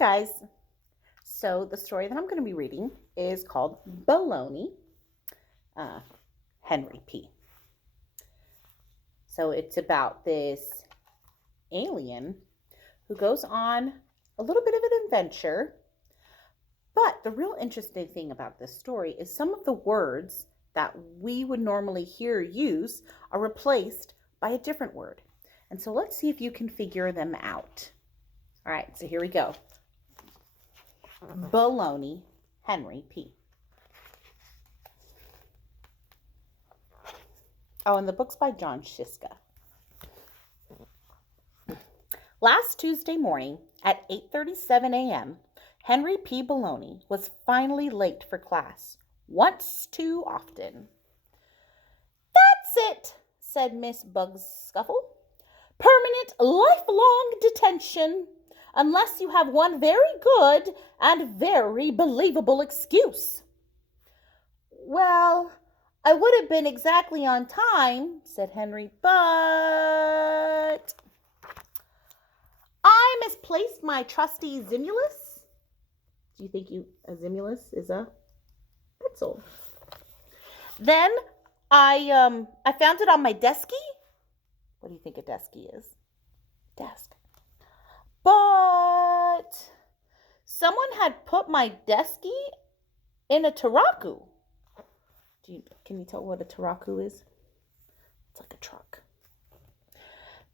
guys. So the story that I'm going to be reading is called Baloney, Henry P. So it's about this alien who goes on a little bit of an adventure. But the real interesting thing about this story is some of the words that we would normally hear use are replaced by a different word. And so let's see if you can figure them out. All right, so here we go. Baloney, Henry P. Oh, and the book's by Scieszka. Last Tuesday morning at 8:37 a.m., Henry P. Baloney was finally late for class, once too often. "That's it," said Miss Bugscuffle. "Permanent, lifelong detention, unless you have one very good and very believable excuse." "Well, I would have been exactly on time," said Henry, "but I misplaced my trusty Zimulus." Do you think a Zimulus is a pencil? "Then I found it on my desky." What do you think a desky is? Desk. "But someone had put my desky in a taraku." Can you tell what a taraku is? It's like a truck.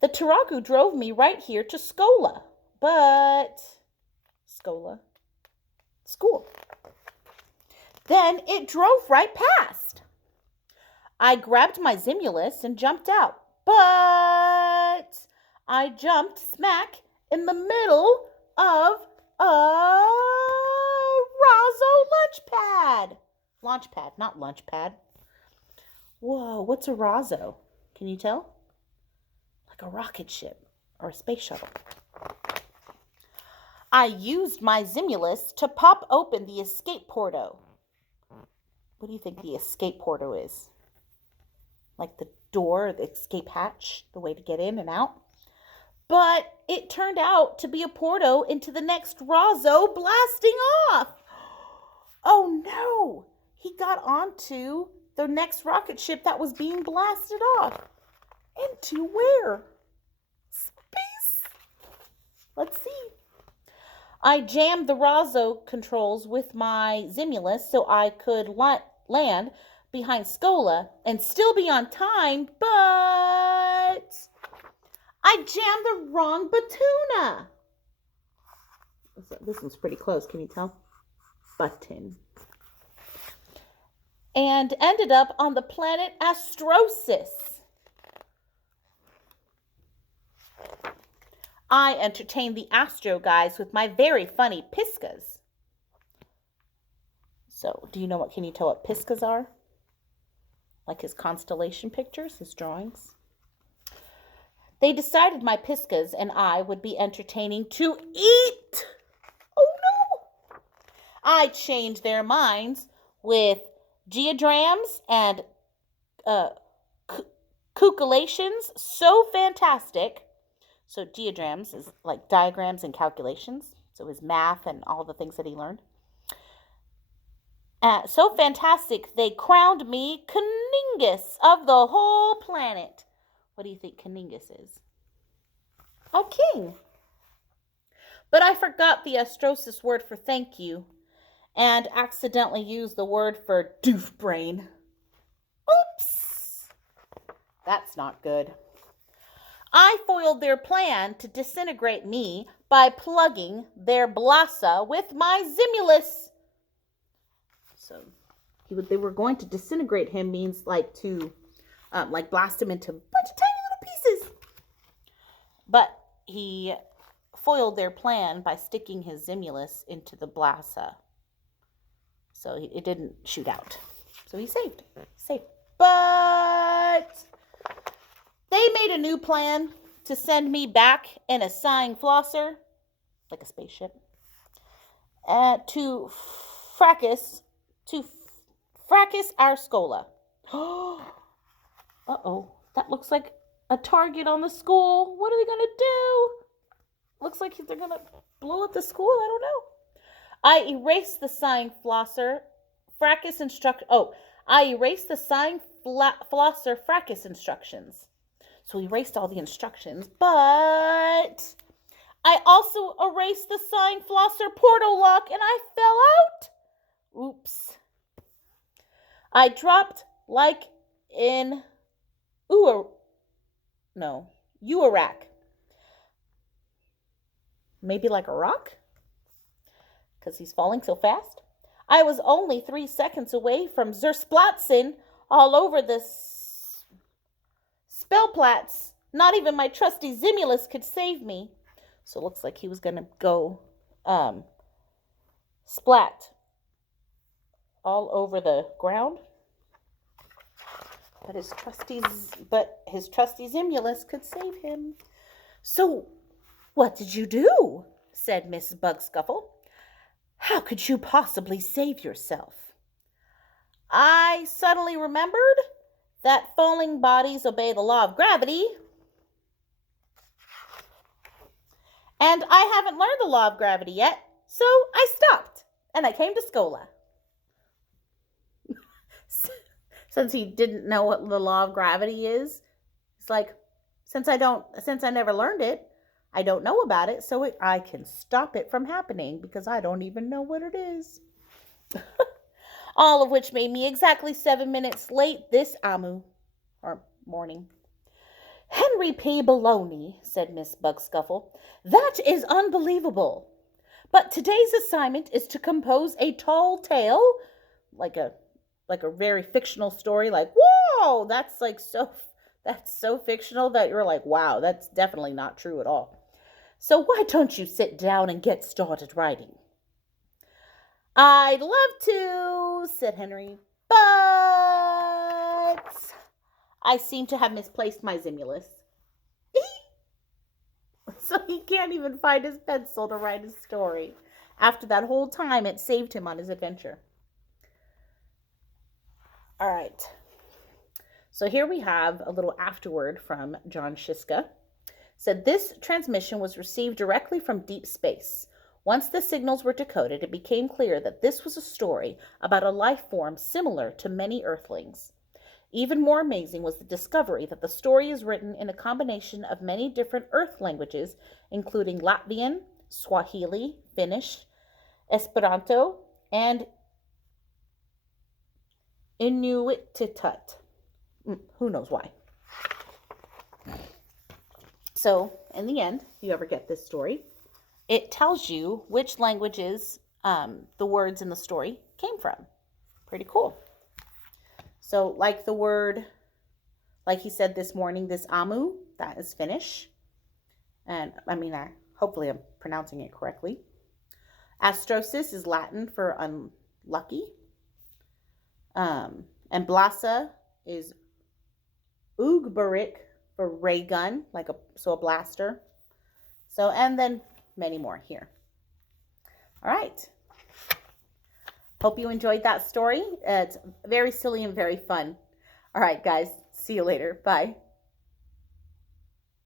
"The taraku drove me right here to Schola, but Schola, school. Then it drove right past. I grabbed my Zimulus and jumped out, but I jumped smack in the middle of a Razzo launch pad, not lunch pad. Whoa, what's a Razzo? Can you tell? Like a rocket ship or a space shuttle. I used my Zimulus to pop open the escape porto." What do you think the escape porto is? Like the door, the escape hatch, the way to get in and out. "But it turned out to be a porto into the next Razzo blasting off." Oh no! He got onto the next rocket ship that was being blasted off. Into where? Space? Let's see. "I jammed the Razzo controls with my Zimulus so I could land behind Schola and still be on time, but I jammed the wrong Batuna." This one's pretty close. Can you tell? Button. "And ended up on the planet Astrosis. I entertained the Astro guys with my very funny piskas." So, do you know can you tell what piskas are? Like his constellation pictures, his drawings. "They decided my piskas and I would be entertaining to eat." Oh no! "I changed their minds with geodrams and calculations so fantastic." So geodrams is like diagrams and calculations. So his math and all the things that he learned. "So fantastic, they crowned me Caningus of the whole planet." What do you think Caningus is? A king. "But I forgot the Astrosis word for thank you and accidentally used the word for doof brain. Oops. That's not good. I foiled their plan to disintegrate me by plugging their blassa with my Zimulus." So they were going to disintegrate him means like to blast him into a bunch of tiny little pieces. But he foiled their plan by sticking his Zimulus into the blassa. So it didn't shoot out. So he's saved. But they made a new plan to send me back in a sighing flosser, like a spaceship, to fracas our Schola. Uh-oh, that looks like a target on the school. What are they going to do? Looks like they're going to blow up the school. I don't know. I erased the sign flosser fracas instruction. Oh, I erased the sign flosser fracas instructions. So we erased all the instructions, but I also erased the sign flosser portal lock and I fell out. Oops. I dropped like in Uarak. Maybe like a rock? Because he's falling so fast. I was only 3 seconds away from Zersplatzen all over the Spellplatz. Not even my trusty Zimulus could save me. So it looks like he was going to go splat all over the ground. But his trusty Zimulus could save him. So, what did you do? Said Miss Bugscuffle. How could you possibly save yourself? I suddenly remembered that falling bodies obey the law of gravity. And I haven't learned the law of gravity yet, so I stopped and I came to Scola. Since he didn't know what the law of gravity is, it's like, since I never learned it, I don't know about it, so I can stop it from happening because I don't even know what it is. All of which made me exactly 7 minutes late this morning. Henry P. Baloney, said Miss Bugscuffle. That is unbelievable. But today's assignment is to compose a tall tale, like a very fictional story, like, whoa, that's so fictional that you're like, wow, that's definitely not true at all. So why don't you sit down and get started writing? I'd love to, said Henry, but I seem to have misplaced my Zimulus. So he can't even find his pencil to write his story. After that whole time, it saved him on his adventure. All right. So here we have a little afterword from John Scieszka. Said this transmission was received directly from deep space. Once the signals were decoded, it became clear that this was a story about a life form similar to many Earthlings. Even more amazing was the discovery that the story is written in a combination of many different Earth languages, including Latvian, Swahili, Finnish, Esperanto, and Inuktitut. Who knows why? So, in the end, if you ever get this story, it tells you which languages the words in the story came from. Pretty cool. So, like the word, like he said this morning, this amu, that is Finnish. And, hopefully I'm pronouncing it correctly. Astrosis is Latin for unlucky. And blasa is Ugbarik for ray gun, a blaster. So, and then many more here. All right. Hope you enjoyed that story. It's very silly and very fun. All right, guys. See you later. Bye.